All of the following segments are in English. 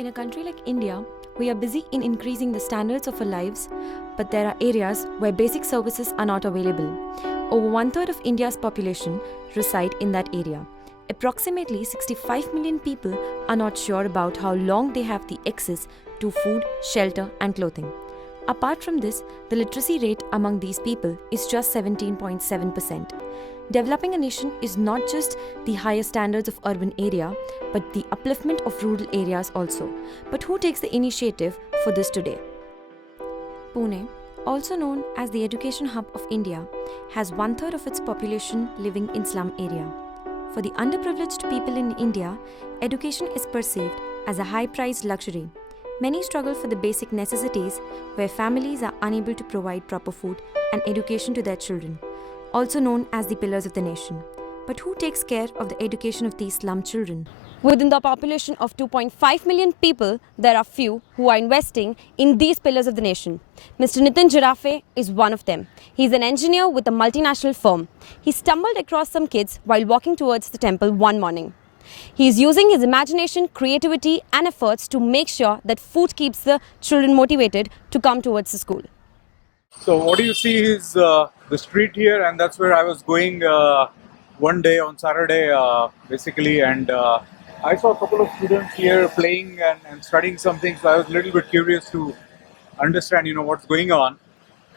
In a country like India, we are busy in increasing the standards of our lives, but there are areas where basic services are not available. Over one-third of India's population reside in that area. Approximately 65 million people are not sure about how long they have the access to food, shelter, and clothing. Apart from this, the literacy rate among these people is just 17.7%. Developing a nation is not just the higher standards of urban area, but the upliftment of rural areas also. But who takes the initiative for this today? Pune, also known as the education hub of India, has one-third of its population living in slum area. For the underprivileged people in India, education is perceived as a high-priced luxury. Many struggle for the basic necessities where families are unable to provide proper food and education to their children, also known as the pillars of the nation. But who takes care of the education of these slum children? Within the population of 2.5 million people, there are few who are investing in these pillars of the nation. Mr. Nitin Giraffe is one of them. He's an engineer with a multinational firm. He stumbled across some kids while walking towards the temple one morning. He is using his imagination, creativity and efforts to make sure that food keeps the children motivated to come towards the school. So what you see is the street here, and that's where I was going one day on Saturday basically, and I saw a couple of students here playing and studying something, so I was a little bit curious to understand what's going on.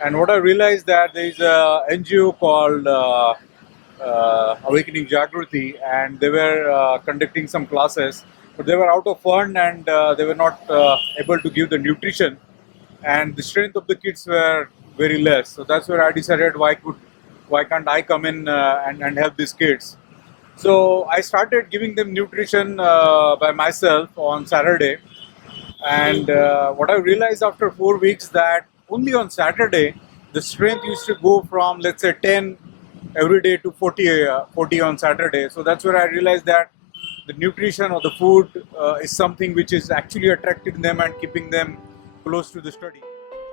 And what I realized that there is a NGO called Awakening Jagrati, and they were conducting some classes, but they were out of fund and they were not able to give the nutrition, and the strength of the kids were very less. So that's where I decided why can't I come in and help these kids. So I started giving them nutrition by myself on Saturday, and what I realized after 4 weeks that only on Saturday the strength used to go from, let's say, 10 every day to 40 on Saturday. So that's where I realized that the nutrition or the food is something which is actually attracting them and keeping them close to the study.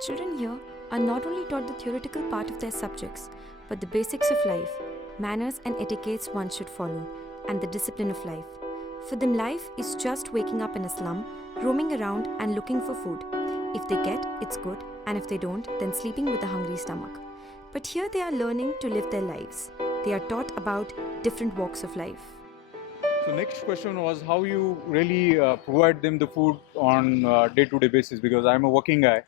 Children here are not only taught the theoretical part of their subjects, but the basics of life, manners and etiquettes one should follow, and the discipline of life. For them, life is just waking up in a slum, roaming around and looking for food. If they get, it's good, and if they don't, then sleeping with a hungry stomach. But here they are learning to live their lives. They are taught about different walks of life. So next question was how you really provide them the food on day-to-day basis, because I'm a working guy.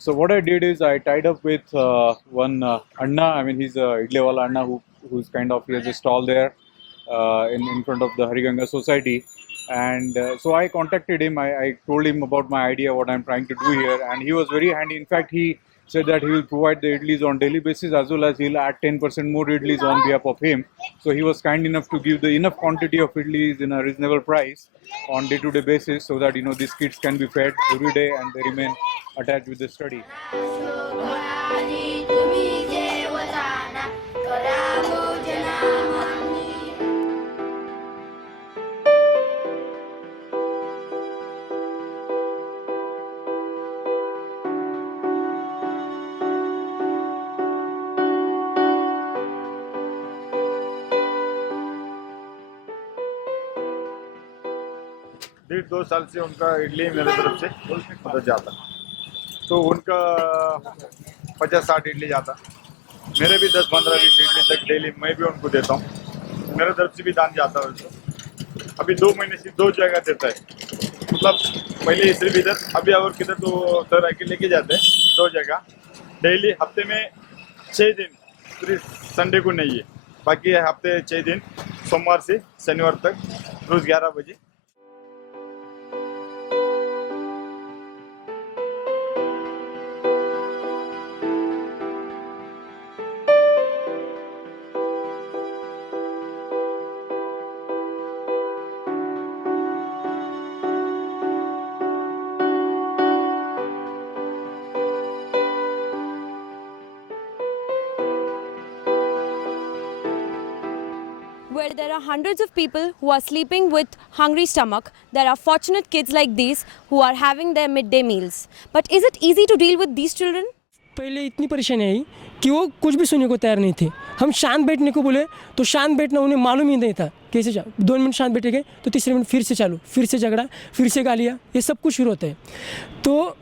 So what I did is I tied up with one Anna. I mean, he's a Idlewala Anna who's kind of, he has a stall there in front of the Hariganga Society. And so I contacted him. I told him about my idea, what I'm trying to do here, and he was very handy. In fact, he said that he will provide the idlis on daily basis, as well as he'll add 10% more idlis on behalf of him. So he was kind enough to give the enough quantity of idlis in a reasonable price on day-to-day basis, so that these kids can be fed every day and they remain attached with the study. डेढ़ 2 साल से उनका इडली मेरे तरफ से उधर जाता, तो उनका 50-60 इडली जाता, मेरे भी 10-15-20 इडली तक डेली मैं भी उनको देता हूँ, मेरे तरफ से भी दान जाता है उनको। अभी 2 महीने से 2 जगह देता है, मतलब पहले सिर्फ इधर, अभी और किधर तो सर आके लेके जाते हैं 2 जगह डेली, हफ्ते में 6 दिन, सिर्फ संडे को नहीं है, बाकी हफ्ते 6 दिन, सोमवार से शनिवार तक रोज 11 बजे। Where there are hundreds of people who are sleeping with hungry stomach, there are fortunate kids like these who are having their midday meals. But is it easy to deal with these children? पहले इतनी परेशानी आई कि वो कुछ भी सुनने को तैयार नहीं थे। हम शांत बैठने को बोले तो शांत बैठना उन्हें मालूम ही नहीं था। कैसे 2 मिनट शांत बैठेंगे तो तीसरे मिनट फिर से चालू, फिर से झगड़ा, फिर से गालियाँ, ये सब कुछ शुरू होता है। तो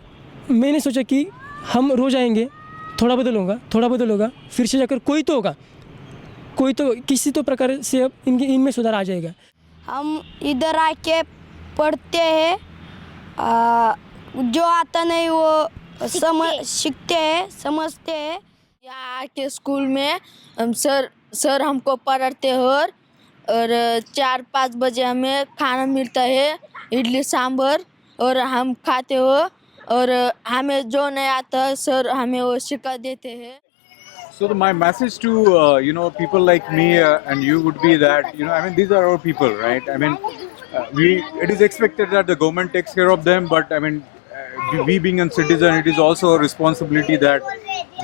मैंने सोचा कि हम रोज़ आएंगे, थोड़ा बदल होगा, फिर से जाकर कोई तो होगा, कोई तो किसी तो प्रकार से अब इनमें सुधार आ जाएगा। हम इधर आके पढ़ते हैं, जो आता नहीं वो सीखते हैं, समझते हैं। यहाँ आके स्कूल में हम सर हमको पढ़ाते हैं और 4-5 बजे हमें खाना मिलता है, इडली सांभर, और हम खाते हो, और हमें जो नहीं आता सर हमें वो सिखा देते हैं। So my message to people like me and you would be that I mean these are our people, right? I mean it is expected that the government takes care of them, but I mean we being a citizen, it is also a responsibility that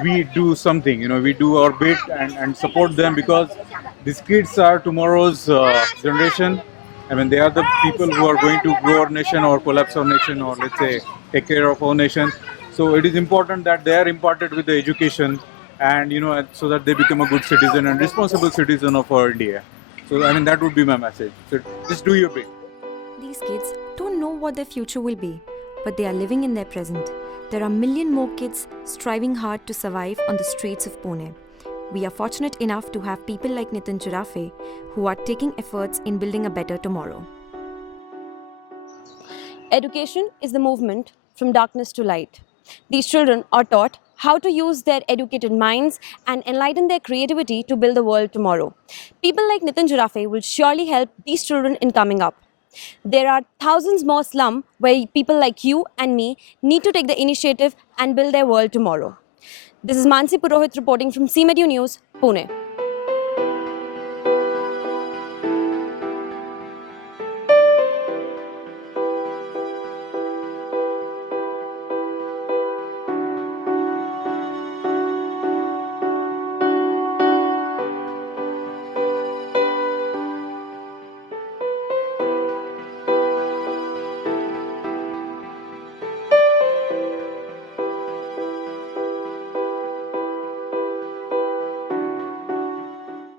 we do something. We do our bit and support them, because these kids are tomorrow's generation. I mean they are the people who are going to grow our nation or collapse our nation, or let's say take care of our nation. So it is important that they are imparted with the education, and so that they become a good citizen and responsible citizen of our India. So I mean that would be my message. So just do your bit. These kids don't know what their future will be, but they are living in their present. There are a million more kids striving hard to survive on the streets of Pune. We are fortunate enough to have people like Nitin Churafe who are taking efforts in building a better tomorrow. Education is the movement from darkness to light. These children are taught how to use their educated minds and enlighten their creativity to build the world tomorrow. People like Nitin Churafe will surely help these children in coming up. There are thousands more slums where people like you and me need to take the initiative and build their world tomorrow. This is Mansi Purohit reporting from CMedu News, Pune.